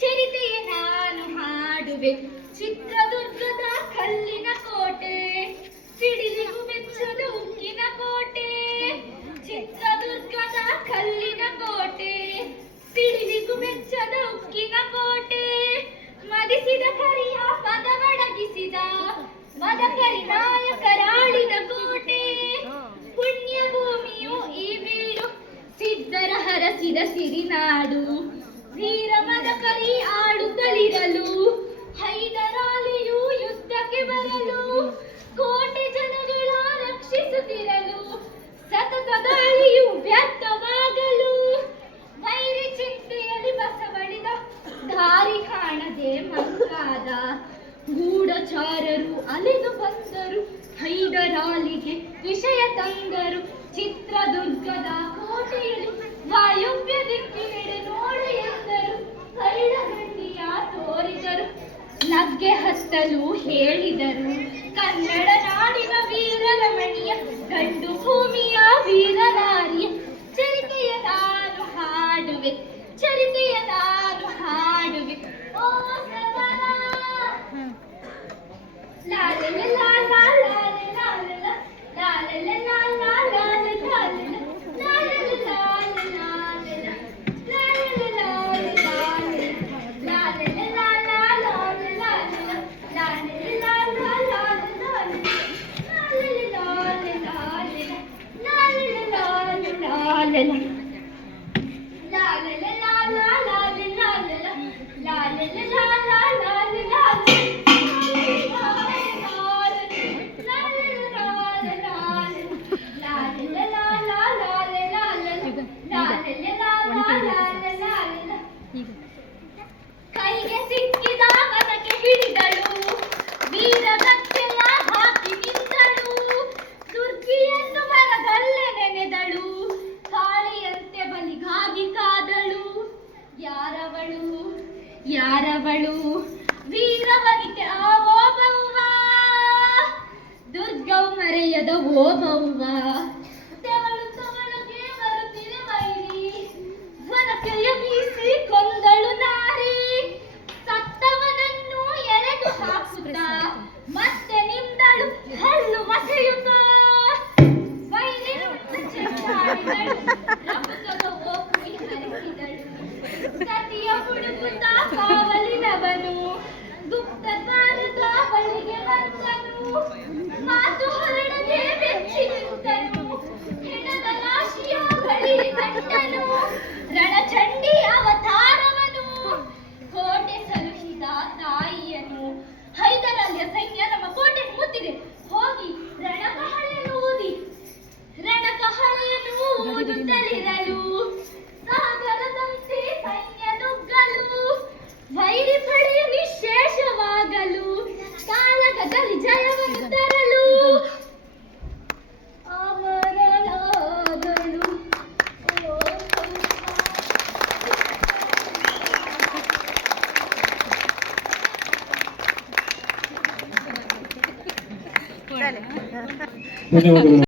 ಚರಿತೆಯ ನಾನು ಹಾಡುವೆ. ಚಿತ್ರದುರ್ಗದ ಕಲ್ಲಿನ ಕೋಟೆ, ಸಿಡಿಲಿಗೂ ಬೆಚ್ಚದ ಉಕ್ಕಿನ ಕೋಟೆ. ಚಿತ್ರದುರ್ಗದ ಕಲ್ಲಿನ ಕೋಟೆ, ಸಿಡಿಲಿಗೂ ಬೆಚ್ಚದ ಉಕ್ಕಿನ ಕೋಟೆ. ಮದಿಸಿದ ಕರಿಯ ಪದವಡಗಿಸಿದ ಮದಕರಿ ನಾಯಕರಾಳಿದ ಕೋಟೆ. ಪುಣ್ಯ ಭೂಮಿಯು ಈ ಬೀಡು, ಸಿದ್ಧರ ಹರಸಿದ ಸಿರಿನಾಡು. ವೀರ ಮದಕರಿ ಆಡುತ್ತಲಿರಲು, ಹೈದರಾಲಿಯು ಯುದ್ಧಕ್ಕೆ ಬರಲು. ಕೋಟೆ ಜನಗಳ ರಕ್ಷಿಸುತ್ತಿರಲು, ಸತತ ದಾಳಿಯು ವ್ಯರ್ಥವಾಗಲು. ವೈರಿ ಚಿಂತೆಯಲ್ಲಿ ಬಸವಳಿದ, ದಾರಿ ಕಾಣದೆ ಮಂಕಾದ. ಗೂಢಚಾರರು ಅಲೆದು ಬಂದರು, ಹೈದರಾಲಿಗೆ ವಿಷಯ ತಂದರು. ಚಿತ್ರದುರ್ಗದ ಕೋಟೆಯಲ್ಲಿ ವಾಯುವ್ಯ ದಿಕ್ಕಿನೆಡೆ ನೋಡು ಎಂದರು. ಕೈಲಗಂಡಿಯ ತೋರಿದರು, ನಗ್ಗೆ ಹತ್ತಲು ಹೇಳಿದರು. ಕನ್ನಡ ನಾಡಿನ ವೀರರಮಣಿಯ, ಗಂಡು ಭೂಮಿಯ ವೀರನಾರಿಯ ಚರಿತೆಯ ನಾನು ಹಾಡುವೆ. ಚರಿತೆಯ ನಾನು ಹಾಡುವೆ. ಓ ಸವರ ಲಾಲೆ ಲಾಲ ಲಾಲೆ ಲಾಲೆ ಲಾಲೆ ಲಾಲೆ ಲಾಲೆ ಲಾಲೆ ಲಾಲೆ ಲಾಲೆ ಲಾಲೆ ಲಾಲೆ ಲಾಲೆ ಲಾಲೆ ಲಾಲೆ ಕೈಗೆ ಸಿಕ್ಕಿದ ಮನಕ್ಕೆ ಹಿಡಿದಳು, ವೀರಗತ್ತೆಯ ಹಾಕಿ ನಿಂತಳು. ದುರ್ಗಿಯನ್ನು ಮರದಲ್ಲೇ ನೆನೆದಳು, ಕಾಳಿಯಂತೆ ಬಲಿಗಾಗಿ ಕಾದಳು. ಯಾರವಳು ಯಾರವಳು ವೀರವನಿತೆ ಆ ಓಬವ್ವ, ದುರ್ಗವು ಮರೆಯದ ಓಬವ್ವ. ತೆವಳು ತವಳಿಗೆ ಬರುತ್ತಿದೆ ವೈರಿ, ವನಕೆಯ ಬೀಸಿ ಕೊಂದಳು ನಾರಿ. ಸತ್ತವನನ್ನು ಎಳೆದು ಹಾಕುತ್ತ ಮತ್ತೆ ನಿಂದಳು ಹಲ್ಲು ಮಸೆಯುತ್ತ. ವೈರಿ ಚೆಂಡಾಡಿದಳು, ರಭಸದ ಓಕುಳಿ ಹರಿಸಿದಳು. ಸತಿಯ ಹುಡುಕುತ್ತ ಕಾವಲಿನವನು, ಗುಪ್ತಕಾರದ ಬಳಿಗೆ ಬಂದನು. ಮಾತು ಹೊರಡದೆ ಬೆಚ್ಚಿ ನಿಂತನು, ಹೆಣದ ರಾಶಿಯ ಬಳಿ ಕಂಡನು. ರಣಚಂಡಿ ಅವತಾರವನು, ಕೋಟೆ ಸಲುಹಿದ ತಾಯಿಯನು. ಹೈದರಾಲಿಯ ಸೈನ್ಯ ನಮ್ಮ ಕೋಟೆ ಮುತ್ತಿದೆ, ಹೋಗಿ ರಣಕಹಳೆಯನ್ನು ಊದಿ. ರಣಕಹಳೆಯನ್ನು ಊದುತ್ತಲಿರಲು, ಸಾಗರದಂತೆ ಸೈನ್ಯ ನುಗ್ಗಲು. ವೈರಿ ಪಡೆಯ ನಿಶೇಷವಾಗಲು, ಕಾಳಗದಲ್ಲಿ ಜಯವನ್ನು ತರಲು. ಅಮರನಾದಳು ಧನ್ಯವಾದಗಳು.